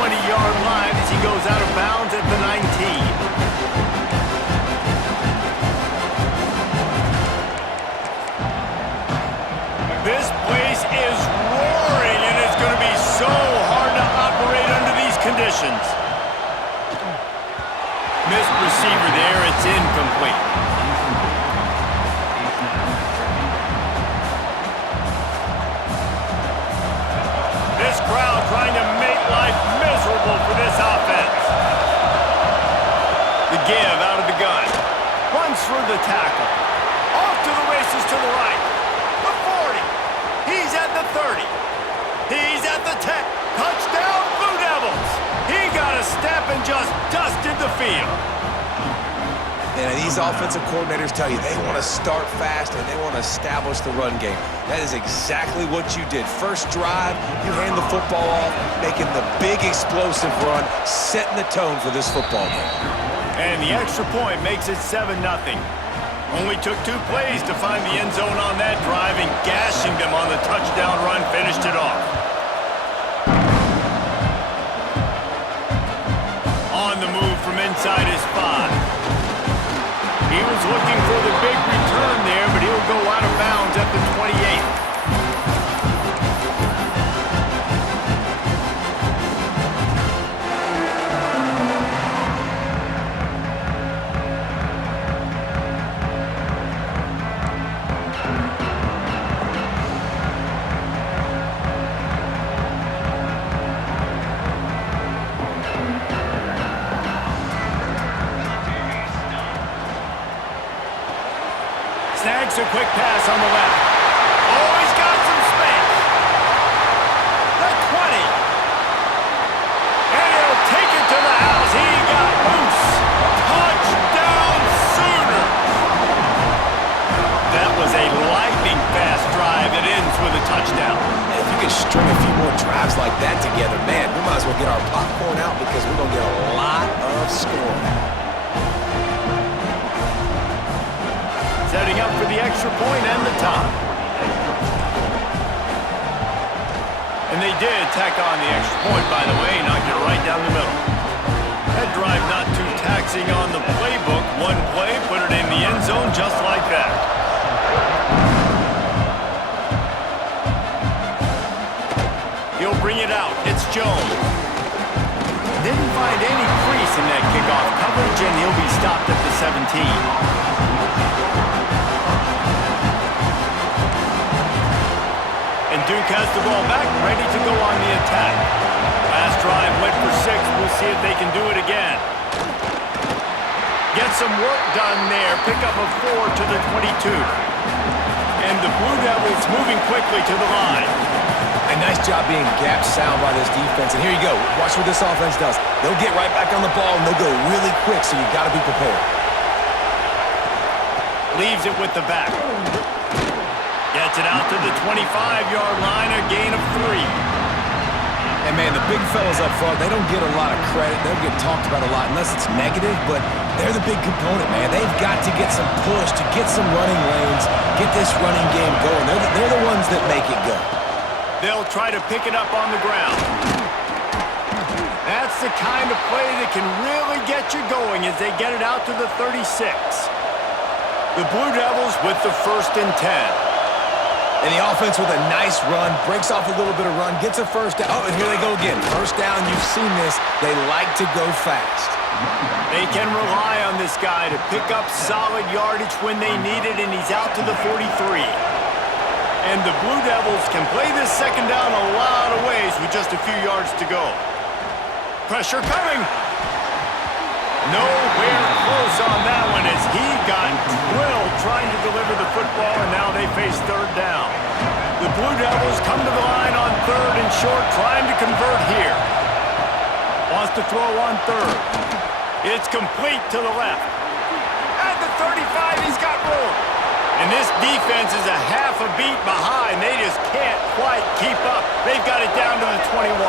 20-yard line as he goes out of bounds at the 19. This place is roaring, and it's going to be so hard to operate under these conditions. Missed receiver there. It's incomplete. This crowd trying to make life miserable for this offense. The give out of the gun. Runs through the tackle. Off to the races to the right. The 40. He's at the 30. He's at the 10. Touchdown, Blue Devils. He got a step and just dusted the field. And these offensive coordinators tell you they want to start fast and they want to establish the run game. That is exactly what you did. First drive, you hand the football off, making the big explosive run, setting the tone for this football game. And the extra point makes it 7-0. Only took 2 plays to find the end zone on that drive, and gashing them on the touchdown run finished it off. On the move from inside his 5. He was looking for the big return there, but he'll go out of bounds at the 28. Snags a quick pass on the left. Oh, he's got some space. The 20. And he'll take it to the house. He got loose. Touchdown, Sooners. That was a lightning-fast drive that ends with a touchdown. If you can string a few more drives like that together, man, we might as well get our popcorn out because we're going to get a lot of scoring. Setting up for the extra point and the top. And they did tack on the extra point, by the way, knocked it right down the middle. That drive not too taxing on the playbook. One play, put it in the end zone just like that. He'll bring it out. It's Jones. Didn't find any crease in that kickoff coverage, and he'll be stopped at the 17. And Duke has the ball back, ready to go on the attack. Last drive went for 6. We'll see if they can do it again. Get some work done there. Pick up a 4 to the 22. And the Blue Devils moving quickly to the line. A nice job being gap sound by this defense. And here you go. Watch what this offense does. They'll get right back on the ball, and they'll go really quick, so you got to be prepared. Leaves it with the back. Gets it out to the 25-yard line, a gain of 3. And, man, the big fellas up front, they don't get a lot of credit. They don't get talked about a lot unless it's negative, but they're the big component, man. They've got to get some push to get some running lanes, get this running game going. They're the ones that make it go. They'll try to pick it up on the ground. That's the kind of play that can really get you going as they get it out to the 36. The Blue Devils with the 1st and 10. And the offense with a nice run, breaks off a little bit of run, gets a first down. Oh, and here they go again. First down, you've seen this. They like to go fast. They can rely on this guy to pick up solid yardage when they need it, and he's out to the 43. And the Blue Devils can play this second down a lot of ways with just a few yards to go. Pressure coming. Nowhere close on that one as he got drilled trying to deliver the football, and now they face 3rd down. The Blue Devils come to the line on 3rd and short, trying to convert here. Wants to throw on 3rd. It's complete to the left. At the 35, he's got room. And this defense is a half a beat behind. They just can't quite keep up. They've got it down to the 21.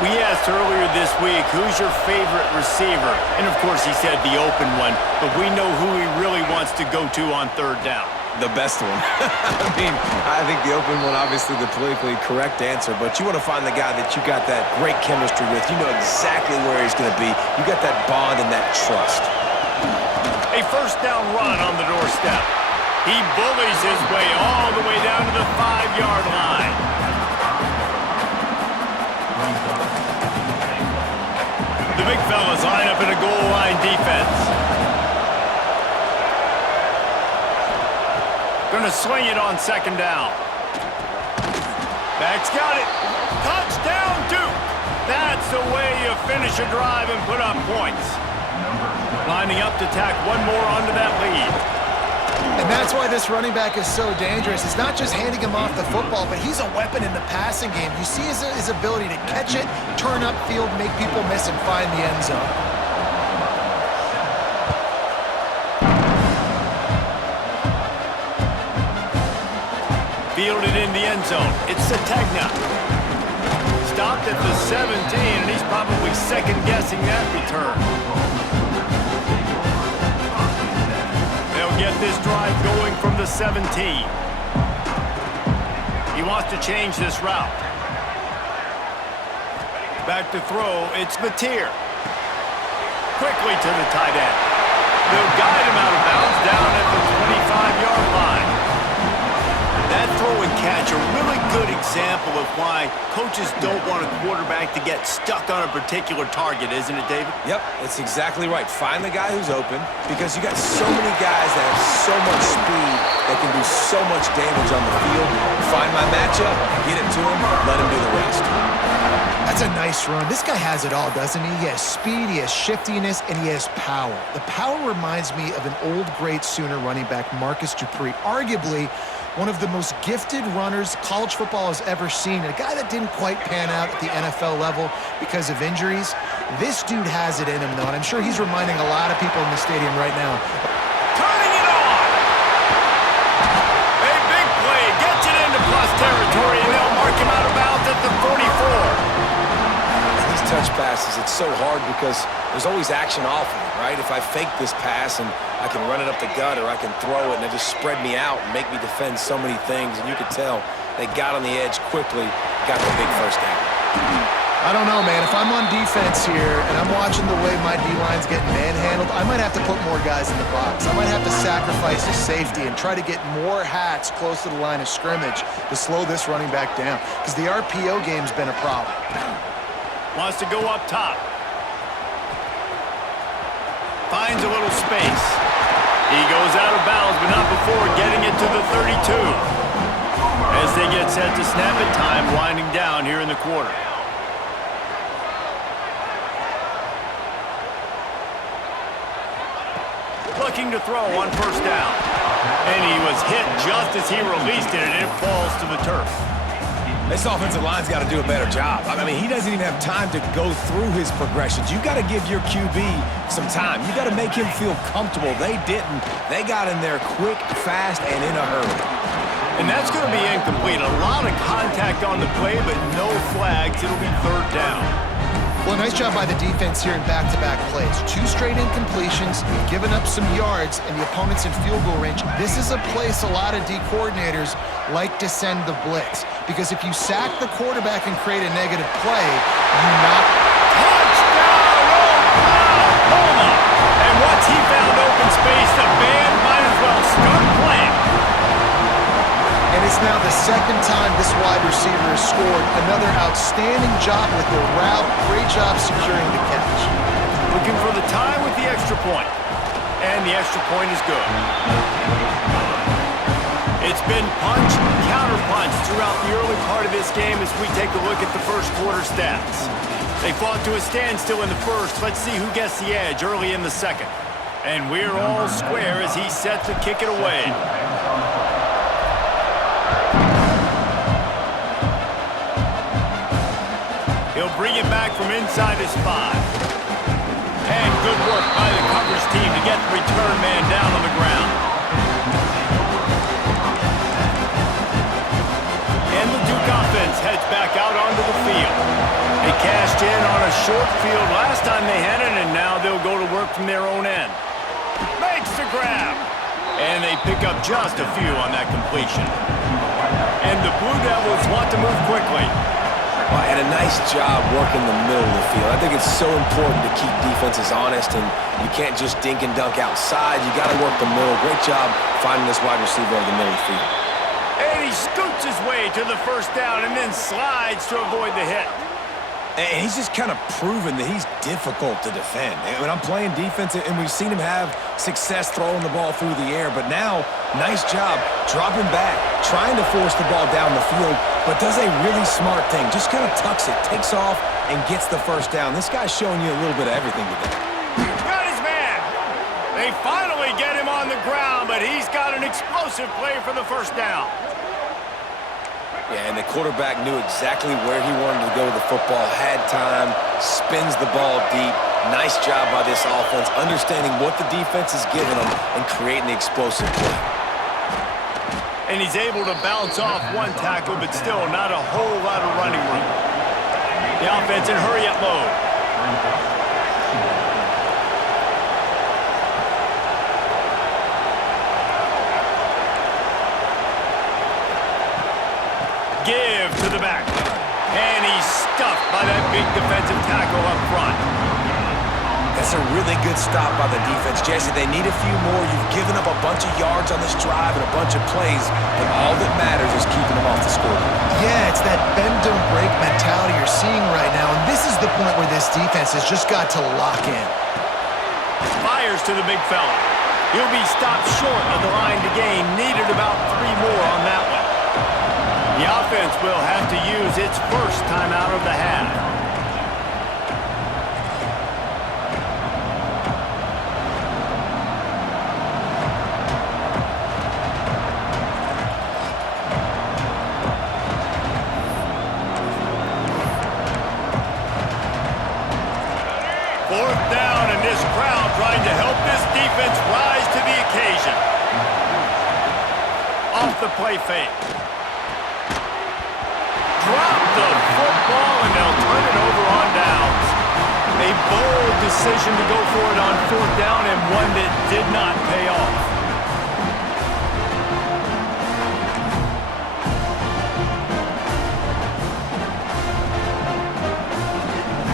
We asked earlier this week, who's your favorite receiver? And, of course, he said the open one, but we know who he really wants to go to on 3rd down. The best one. I mean, I think the open one, obviously the politically correct answer, but you want to find the guy that you got that great chemistry with. You know exactly where he's going to be. You got that bond and that trust. A first down run on the doorstep. He bullies his way all the way down to the 5-yard line. The big fellas line up in a goal line defense. Going to swing it on second down. Back's got it. Touchdown, Duke. That's the way you finish a drive and put up points. Lining up to tack one more onto that lead. And that's why this running back is so dangerous. It's not just handing him off the football, but he's a weapon in the passing game. You see his ability to catch it, turn upfield, make people miss, and find the end zone. Fielded in the end zone. It's Sategna. Stopped at the 17, and he's probably second-guessing that return. They'll get this drive going from the 17. He wants to change this route. Back to throw. It's Mateer. Quickly to the tight end. They'll guide him out of bounds down at the 25-yard line. That throw and catch, a really good example of why coaches don't want a quarterback to get stuck on a particular target, isn't it, David? Yep, it's exactly right. Find the guy who's open because you got so many guys that have so much speed that can do so much damage on the field. Find my matchup, get it to him, let him do the rest. That's a nice run. This guy has it all, doesn't he? He has speed, he has shiftiness, and he has power. The power reminds me of an old, great Sooner running back, Marcus Dupree, arguably one of the most gifted runners college football has ever seen. A guy that didn't quite pan out at the NFL level because of injuries. This dude has it in him, though, and I'm sure he's reminding a lot of people in the stadium right now. Turning it on! A big play, gets it into plus territory, and they'll mark him out of bounds at the 44. These touch passes, it's so hard because there's always action off of it, right? If I fake this pass and I can run it up the gut or I can throw it and it just spread me out and make me defend so many things, and you could tell they got on the edge quickly, got the big first down. I don't know, man. If I'm on defense here and I'm watching the way my D-line's getting manhandled, I might have to put more guys in the box. I might have to sacrifice his safety and try to get more hats close to the line of scrimmage to slow this running back down because the RPO game's been a problem. Wants to go up top. Finds a little space. He goes out of bounds, but not before getting it to the 32. As they get set to snap it, time winding down here in the quarter. Looking to throw on first down. And he was hit just as he released it, and it falls to the turf. This offensive line's got to do a better job. I mean, he doesn't even have time to go through his progressions. You got to give your QB some time. You got to make him feel comfortable. They didn't. They got in there quick, fast, and in a hurry. And that's going to be incomplete. A lot of contact on the play, but no flags. It'll be third down. Well, nice job by the defense here in back-to-back plays. 2 straight incompletions, you've given up some yards, and the opponent's in field goal range. This is a place a lot of D coordinators like to send the blitz. Because if you sack the quarterback and create a negative play, you knock... Touchdown, Oklahoma! And once he found open space, the band might as well start playing. And it's now the second time this wide receiver has scored. Another outstanding job with the route. Great job securing the catch. Looking for the tie with the extra point. And the extra point is good. It's been punch, counter-punch throughout the early part of this game as we take a look at the first quarter stats. They fought to a standstill in the first. Let's see who gets the edge early in the second. And we're all square as he's set to kick it away. He'll bring it back from inside his 5. And good work by the coverage team to get the return man down on the ground. And the Duke offense heads back out onto the field. They cashed in on a short field last time they had it, and now they'll go to work from their own end. Makes the grab. And they pick up just a few on that completion. And the Blue Devils want to move quickly. And a nice job working the middle of the field. I think it's so important to keep defenses honest, and you can't just dink and dunk outside. You got to work the middle. Great job finding this wide receiver over the middle of the field. And he scoots his way to the first down and then slides to avoid the hit. And he's just kind of proven that he's difficult to defend. And when I'm playing defense, and we've seen him have success throwing the ball through the air, but now, nice job dropping back, trying to force the ball down the field, but does a really smart thing. Just kind of tucks it, takes off, and gets the first down. This guy's showing you a little bit of everything today. Got his man. They finally get him on the ground, but he's got an explosive play for the first down. Yeah, and the quarterback knew exactly where he wanted to go with the football, had time, spins the ball deep. Nice job by this offense, understanding what the defense is giving them and creating the explosive play. And he's able to bounce off one tackle, but still not a whole lot of running room. The offense in hurry-up mode. Give to the back. And he's stuffed by that big defensive tackle up front. That's a really good stop by the defense. Jason, they need a few more. You've given up a bunch of yards on this drive and a bunch of plays, and all that matters is keeping them off the scoreboard. Yeah, it's that bend don't break mentality you're seeing right now, and this is the point where this defense has just got to lock in. Fires to the big fella. He'll be stopped short of the line to gain. Needed about 3 more on that one. The offense will have to use its first timeout of the half. Fourth down, and this crowd trying to help this defense rise to the occasion. Off the play fake. Drop the football, and they'll turn it over on downs. A bold decision to go for it on fourth down, and one that did not pay off.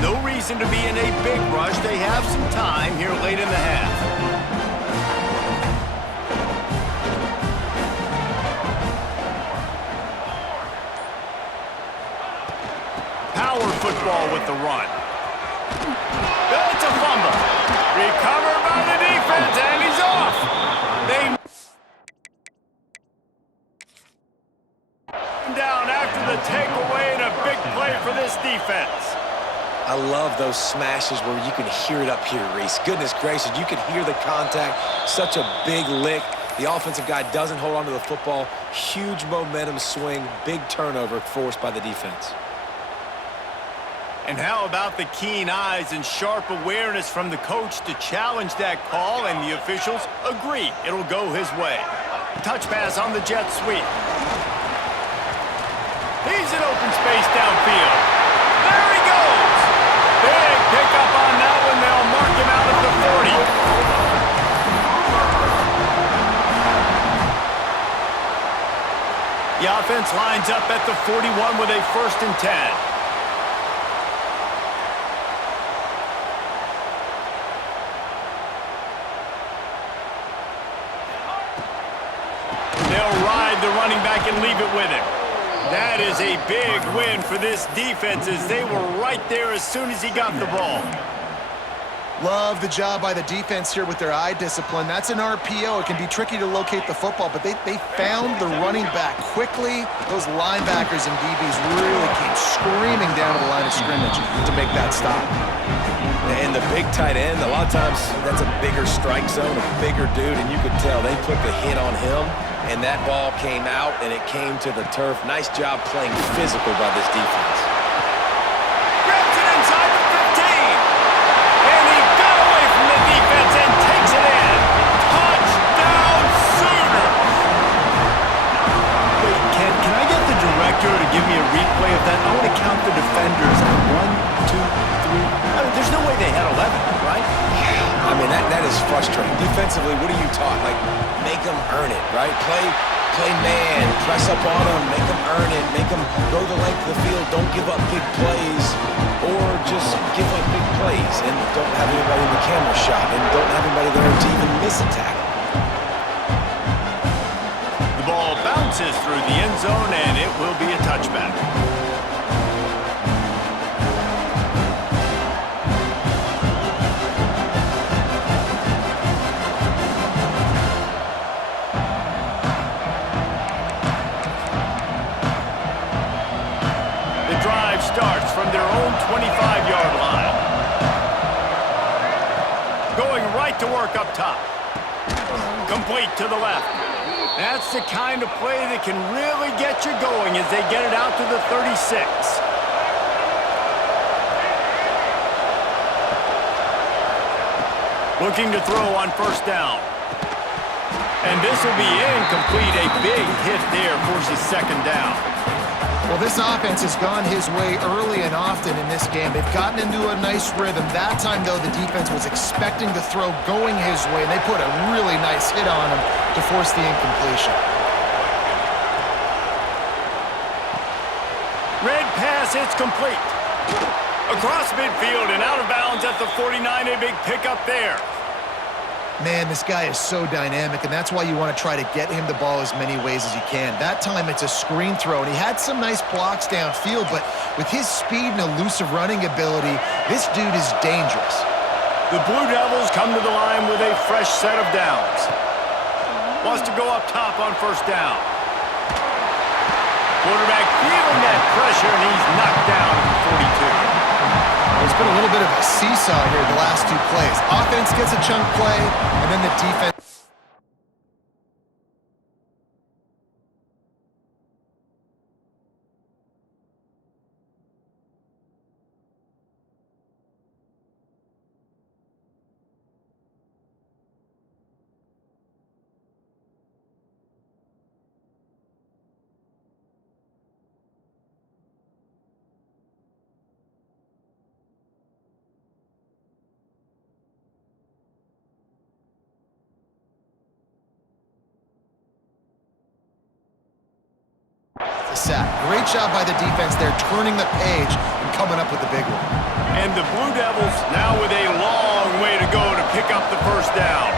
No reason to be in a big rush. They have some time here late in the half. Power football with the run. It's a fumble. Recovered by the defense, and he's off. They down after the takeaway, and a big play for this defense. I love those smashes where you can hear it up here, Reese. Goodness gracious, you can hear the contact. Such a big lick. The offensive guy doesn't hold on to the football. Huge momentum swing, big turnover forced by the defense. And how about the keen eyes and sharp awareness from the coach to challenge that call, and the officials agree it'll go his way. Touch pass on the jet sweep. He's in open space downfield. There he goes! Big pickup on that one. They'll mark him out at the 40. The offense lines up at the 41 with a 1st and 10. They'll ride the running back and leave it with him. That is a big win for this defense, as they were right there as soon as he got the ball. Love the job by the defense here with their eye discipline. That's an RPO. It can be tricky to locate the football, but they found the running back quickly. Those linebackers and DBs really came screaming down to the line of scrimmage to make that stop. And the big tight end, a lot of times that's a bigger strike zone, a bigger dude, and you could tell they put the hit on him, and that ball came out, and it came to the turf. Nice job playing physical by this defense. Grabs it inside the 15. And he got away from the defense and takes it in. Touchdown, Sooners! Wait, can I get the director to give me a replay of that? I want to count the defenders. 1, 2, 3. I mean, there's no way they had 11, right? I mean, that is frustrating. Defensively, what are you taught? Like, make them earn it, right? Play man, press up on them, make them earn it, make them go the length of the field, don't give up big plays, or just give up big plays and don't have anybody in the camera shot and don't have anybody there to even miss a tackle. The ball bounces through the end zone, and it will be a touchback. Starts from their own 25-yard line. Going right to work up top. Complete to the left. That's the kind of play that can really get you going as they get it out to the 36. Looking to throw on first down. And this will be incomplete. A big hit there forces second down. Well, this offense has gone his way early and often in this game. They've gotten into a nice rhythm. That time, though, the defense was expecting the throw going his way, and they put a really nice hit on him to force the incompletion. Red pass hits complete. Across midfield and out of bounds at the 49. A big pickup there. Man, this guy is so dynamic, and that's why you want to try to get him the ball as many ways as you can. That time, it's a screen throw, and he had some nice blocks downfield, but with his speed and elusive running ability, this dude is dangerous. The Blue Devils come to the line with a fresh set of downs. Wants to go up top on first down. Quarterback feeling that pressure, and he's knocked down at the 42. There's been a little bit of a seesaw here the last two plays. Offense gets a chunk play, and then the defense. Sack. Great job by the defense there, turning the page and coming up with the big one. And the Blue Devils now with a long way to go to pick up the first down.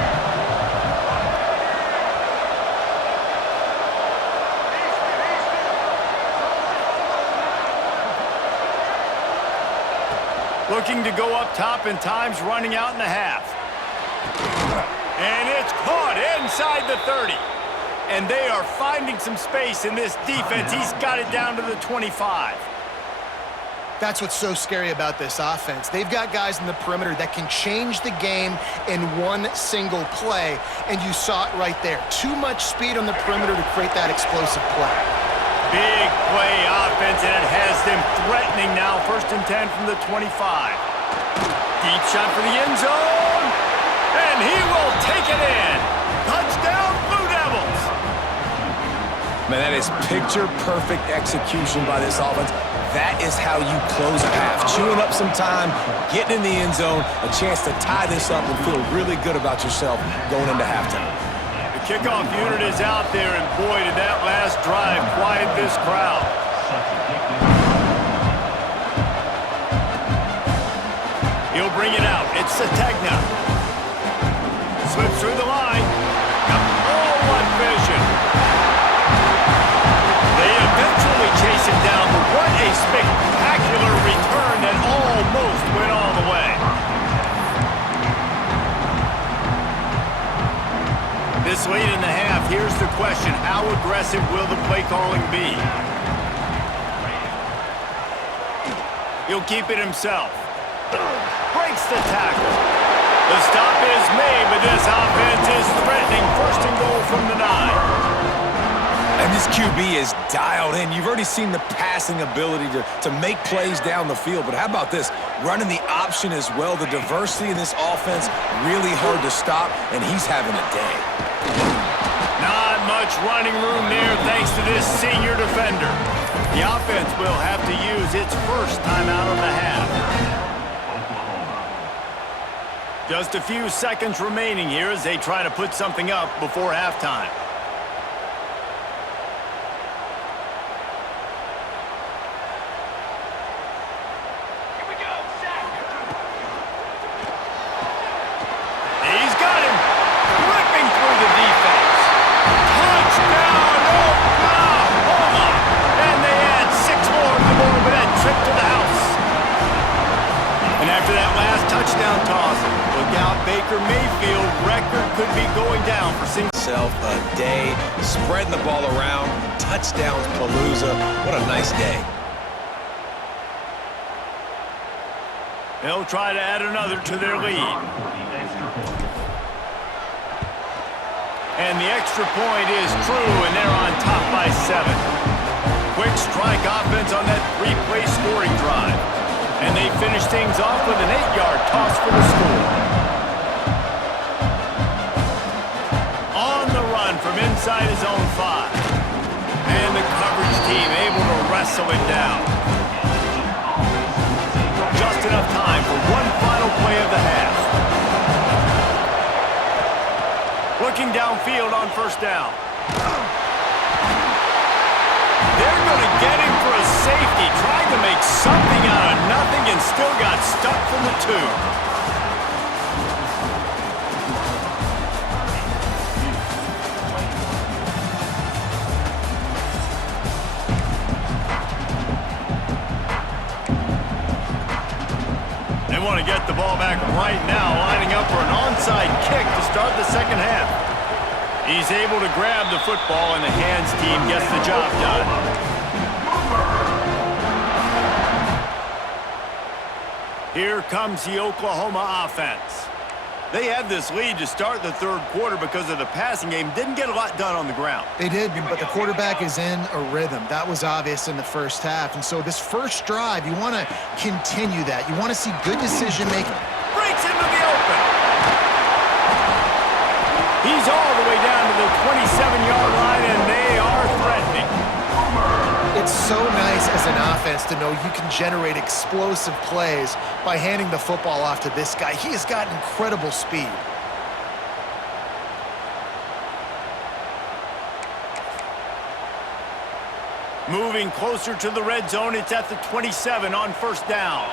Looking to go up top, and time's running out in the half. And it's caught inside the 30. And they are finding some space in this defense. He's got it down to the 25. That's what's so scary about this offense. They've got guys in the perimeter that can change the game in one single play, and you saw it right there. Too much speed on the perimeter to create that explosive play. Big play offense, and it has them threatening now. 1st and 10 from the 25. Deep shot for the end zone, and he will take it in. Touchdown, Blue Devils. Man, that is picture-perfect execution by this offense. That is how you close a half. Chewing up some time, getting in the end zone, a chance to tie this up and feel really good about yourself going into halftime. The kickoff unit is out there, and boy, did that last drive quiet this crowd. He'll bring it out. It's Sategna. Slips through the line. Oh, what vision. They eventually chase him down, but what a spectacular return that almost went all the way. This late in the half, here's the question. How aggressive will the play calling be? He'll keep it himself. Breaks the tackle. The stop is made, but this offense is threatening. 1st and goal from the 9. And this QB is dialed in. You've already seen the passing ability to make plays down the field, but how about this? Running the option as well. The diversity in this offense, really hard to stop, and he's having a day. Not much running room there thanks to this senior defender. The offense will have to use its first timeout of the half. Just a few seconds remaining here as they try to put something up before halftime. He's got him ripping through the defense. Touchdown, Oklahoma! And they add 6 more to the board with that trip to the house. And after that last touchdown toss, look out, Baker Mayfield record could be going down for single. A day, spreading the ball around, touchdowns palooza. What a nice day. They'll try to add another to their lead. And the extra point is true, and they're on top by 7. Quick strike offense on that 3-play scoring drive. And they finish things off with an 8-yard toss for the score. On the run from inside his own 5. And the coverage team able to wrestle it down. Just enough time for one final play of the half. Looking downfield on first down. They're going to get him for a safety. Trying to make something out of nothing and still got stuck from the 2. They want to get the ball back right now, lining up for an onside kick to start the second half. He's able to grab the football, and the hands team gets the job done. Here comes the Oklahoma offense. They had this lead to start the third quarter because of the passing game. Didn't get a lot done on the ground. They did, but the quarterback is in a rhythm. That was obvious in the first half. And so this first drive, you want to continue that. You want to see good decision-making. Breaks into the open. He's all the way down to the 27-yard line, and they are threatening. It's so nice as an offense to know you can generate explosive plays by handing the football off to this guy. He has got incredible speed. Moving closer to the red zone, it's at the 27 on first down.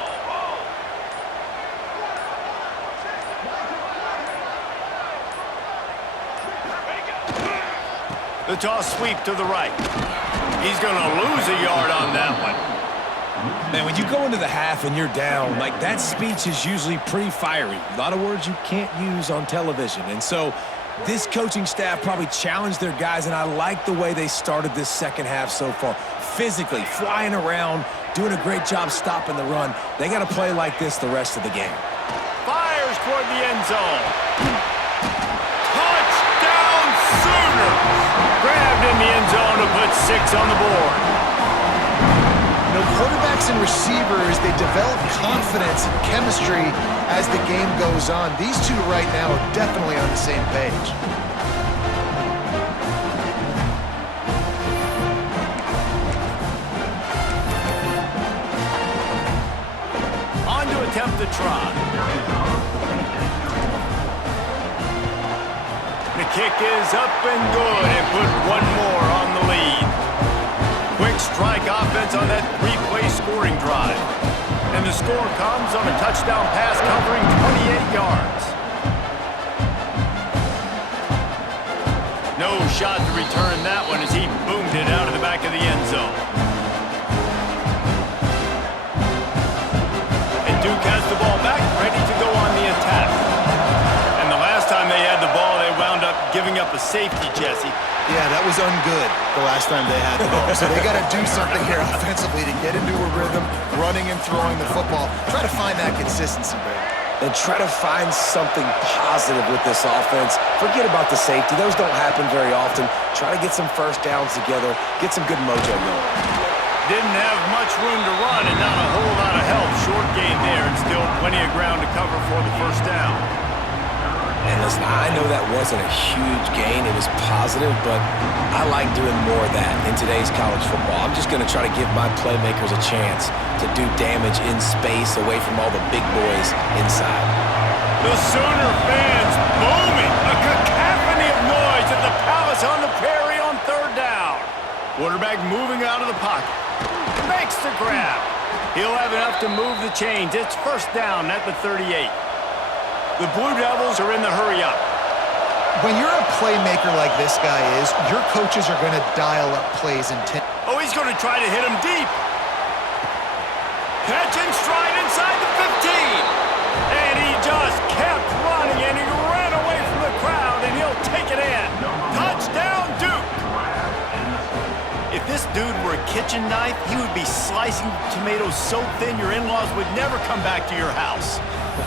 The toss sweep to the right. He's going to lose a yard on that one. Man, when you go into the half and you're down, like, that speech is usually pretty fiery. A lot of words you can't use on television. And so this coaching staff probably challenged their guys, and I like the way they started this second half so far. Physically, flying around, doing a great job stopping the run. They got to play like this the rest of the game. Fires toward the end zone. Touchdown Sooners! Grabbed in the end zone to put 6 on the board. You know, quarterbacks and receivers, they develop confidence and chemistry as the game goes on. These two right now are definitely on the same page. On to attempt the try. The kick is up and good and put one more on the lead. Quick strike offense on that 3-play scoring drive. And the score comes on a touchdown pass covering 28 yards. No shot to return that one as he boomed it out of the back of the end zone. And Duke has the ball back, ready to go on the attack. And the last time they had the ball, they wound up giving up a safety, Jesse. Yeah, that was ungood the last time they had the ball. So they got to do something here offensively to get into a rhythm, running and throwing the football. Try to find that consistency, Brady. And try to find something positive with this offense. Forget about the safety. Those don't happen very often. Try to get some first downs together, get some good mojo going. Didn't have much room to run and not a whole lot of help. Short gain there and still plenty of ground to cover for the first down. And listen, I know that wasn't a huge gain. It was positive, but I like doing more of that in today's college football. I'm just going to try to give my playmakers a chance to do damage in space away from all the big boys inside. The Sooner fans booming. A cacophony of noise at the Palace on the Prairie on third down. Quarterback moving out of the pocket. Makes the grab. He'll have enough to move the chains. It's first down at the 38. The Blue Devils are in the hurry-up. When you're a playmaker like this guy is, your coaches are going to dial up plays and Oh, he's going to try to hit him deep. Catch and stride inside the 15. And he just kept running, and he ran away from the crowd, and he'll take it in. Touchdown, Duke. If this dude were a kitchen knife, he would be slicing tomatoes so thin your in-laws would never come back to your house.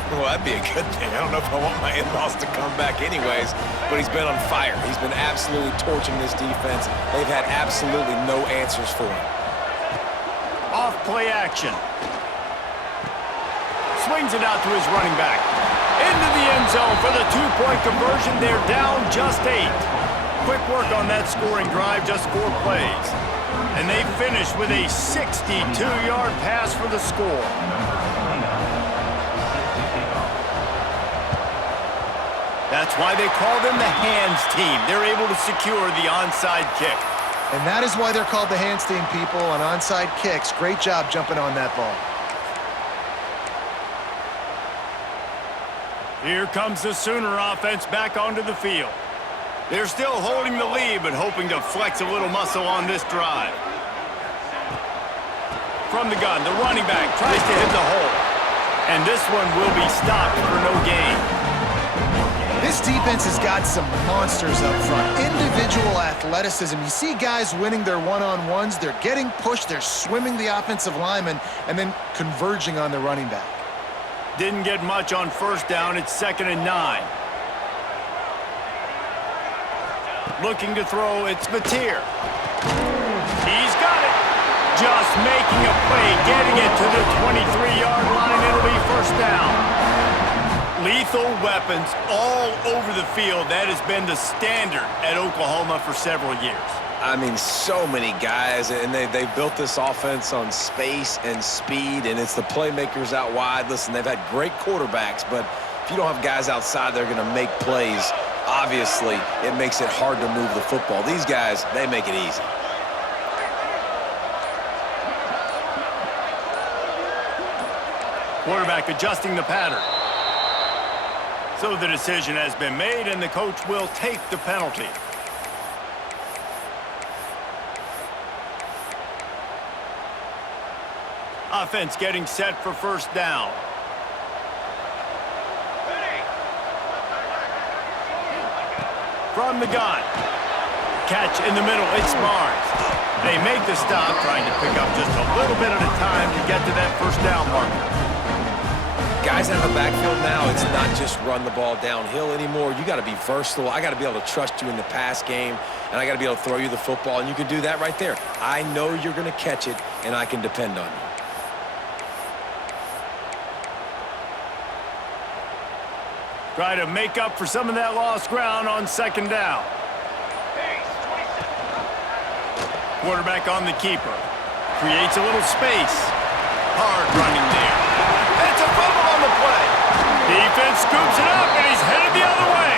Well, that'd be a good thing. I don't know if I want my in-laws to come back anyways, but he's been on fire. He's been absolutely torching this defense. They've had absolutely no answers for him. Off play action. Swings it out to his running back. Into the end zone for the two-point conversion. They're down just 8. Quick work on that scoring drive, just 4 plays. And they finish with a 62-yard pass for the score. That's why they call them the hands team. They're able to secure the onside kick. And that is why they're called the hands team, people, on onside kicks. Great job jumping on that ball. Here comes the Sooner offense back onto the field. They're still holding the lead, but hoping to flex a little muscle on this drive. From the gun, the running back tries to hit the hole. And this one will be stopped for no gain. This defense has got some monsters up front. Individual athleticism. You see guys winning their one-on-ones. They're getting pushed. They're swimming the offensive lineman and then converging on the running back. Didn't get much on first down. It's 2nd and 9. Looking to throw, it's Mateer. He's got it. Just making a play, getting it to the 23-yard line. It'll be first down. Lethal weapons all over the field. That has been the standard at Oklahoma for several years. I mean, so many guys, and they built this offense on space and speed, and it's the playmakers out wide. Listen, they've had great quarterbacks, but if you don't have guys outside that are going to make plays, obviously it makes it hard to move the football. These guys, they make it easy. Quarterback adjusting the pattern. So the decision has been made, and the coach will take the penalty. Offense getting set for first down. From the gun. Catch in the middle, it's Barnes. They make the stop, trying to pick up just a little bit at a time to get to that first down marker. Guys out of the backfield now, it's not just run the ball downhill anymore. You got to be versatile. I got to be able to trust you in the pass game, and I got to be able to throw you the football, and you can do that right there. I know you're going to catch it, and I can depend on you. Try to make up for some of that lost ground on second down. Quarterback on the keeper. Creates a little space. Hard running there. It's a fumble on the play. Defense scoops it up, and he's headed the other way.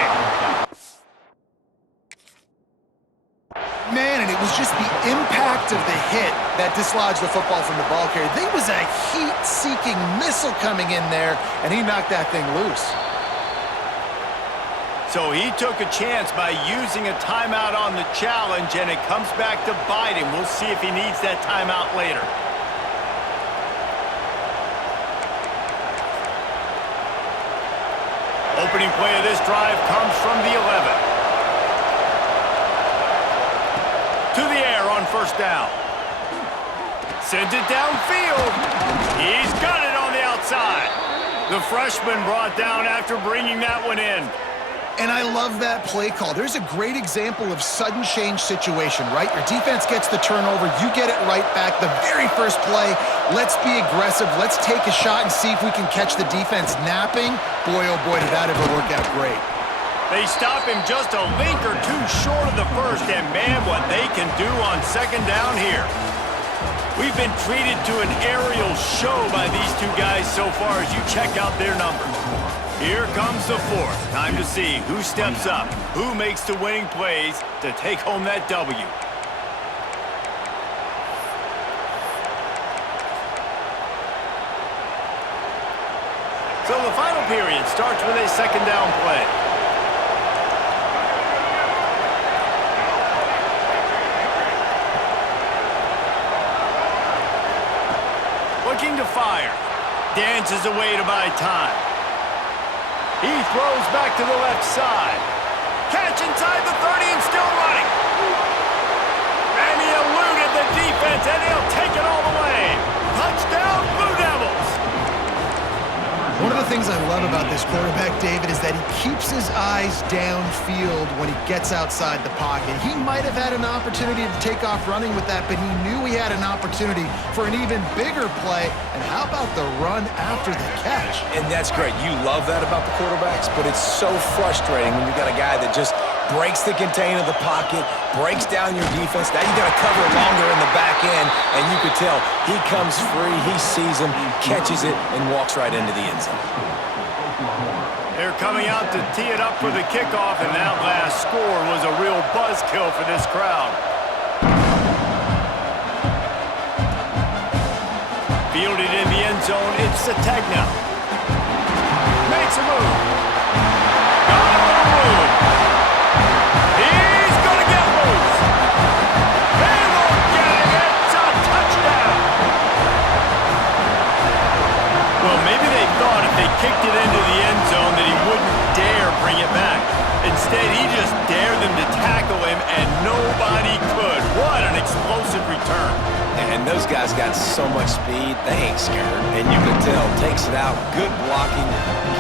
Man, and it was just the impact of the hit that dislodged the football from the ball carrier. There was a heat-seeking missile coming in there, and he knocked that thing loose. So he took a chance by using a timeout on the challenge, and it comes back to bite him. We'll see if he needs that timeout later. Opening play of this drive comes from the 11. To the air on first down. Sends it downfield. He's got it on the outside. The freshman brought down after bringing that one in. And I love that play call. There's a great example of sudden change situation, right? Your defense gets the turnover, you get it right back. The very first play, let's be aggressive. Let's take a shot and see if we can catch the defense napping. Boy, oh boy, did that ever work out great. They stop him just a link or two short of the first, and man, what they can do on second down here. We've been treated to an aerial show by these two guys so far as you check out their numbers. Here comes the fourth. Time to see who steps up, who makes the winning plays to take home that W. So the final period starts with a second down play. Looking to fire. Dances away to buy time. He throws back to the left side. Catch inside the 30 and still running. And he eluded the defense, and he'll take it all the way. Touchdown, Blue Devils. One of the things I love about this quarterback, David, is that he keeps his eyes downfield when he gets outside the pocket. He might have had an opportunity to take off running with that, but he knew he had an opportunity for an even bigger play. And how about the run after the catch? And that's great. You love that about the quarterbacks, but it's so frustrating when you got a guy that just breaks the contain of the pocket, breaks down your defense. Now you got to cover longer in the back end, and you could tell he comes free, he sees him, catches it, and walks right into the end zone. They're coming out to tee it up for the kickoff, and that last score was a real buzzkill for this crowd. Fielded in the end zone, it's Sategna. Makes a move. Got him on the move. He's going to get loose. They won't get it. It's a touchdown. Well, maybe they thought if they kicked it into the end zone that he wouldn't dare bring it back. Instead, he just dared them to tackle him, and nobody could. What an explosive return. And those guys got so much speed, they ain't scared. And you could tell, takes it out, good blocking,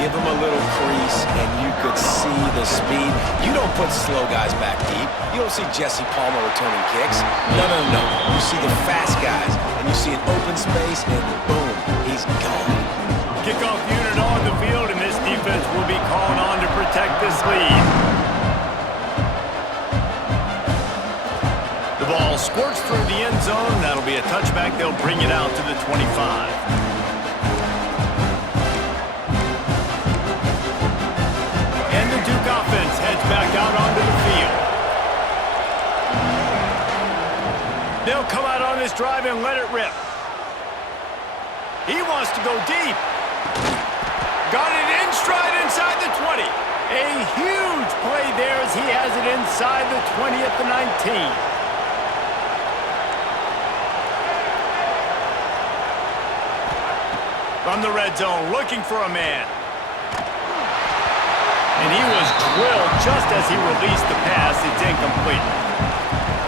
give him a little crease, and you could see the speed. You don't put slow guys back deep. You don't see Jesse Palmer returning kicks. No. You see the fast guys, and you see an open space, and boom, he's gone. Kickoff unit on the field, and this defense will be called on to protect this lead. The ball squirts through the end zone. That'll be a touchback. They'll bring it out to the 25. And the Duke offense heads back out onto the field. They'll come out on this drive and let it rip. He wants to go deep. Got it in stride inside the 20. A huge play there as he has it inside the 20 at the 19. From the red zone, looking for a man. And he was drilled just as he released the pass. It's incomplete.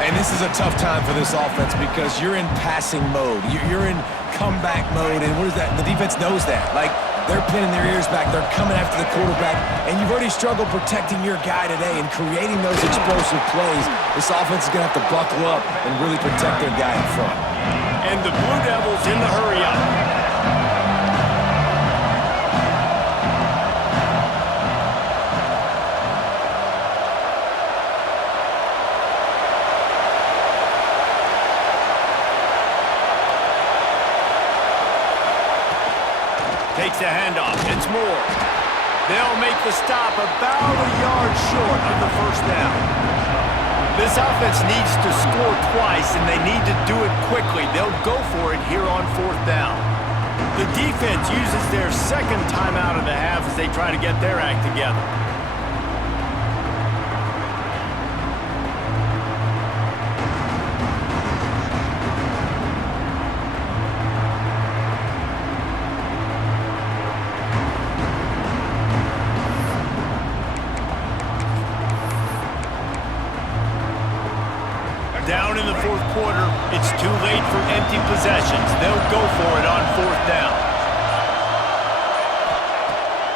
And this is a tough time for this offense because you're in passing mode. You're in comeback mode, and what is that? The defense knows that. Like, they're pinning their ears back. They're coming after the quarterback, and you've already struggled protecting your guy today and creating those explosive plays. This offense is going to have to buckle up and really protect their guy in front. And the Blue Devils in the hurry up. Takes the handoff. It's Moore. They'll make the stop about a yard short of the first down. This offense needs to score twice, and they need to do it quickly. They'll go for it here on fourth down. The defense uses their second timeout of the half as they try to get their act together. Down in the fourth quarter, it's too late for empty possessions. They'll go for it on fourth down.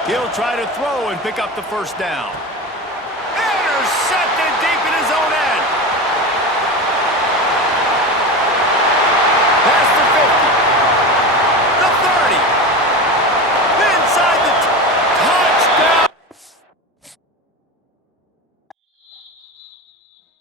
He'll try to throw and pick up the first down. Interception!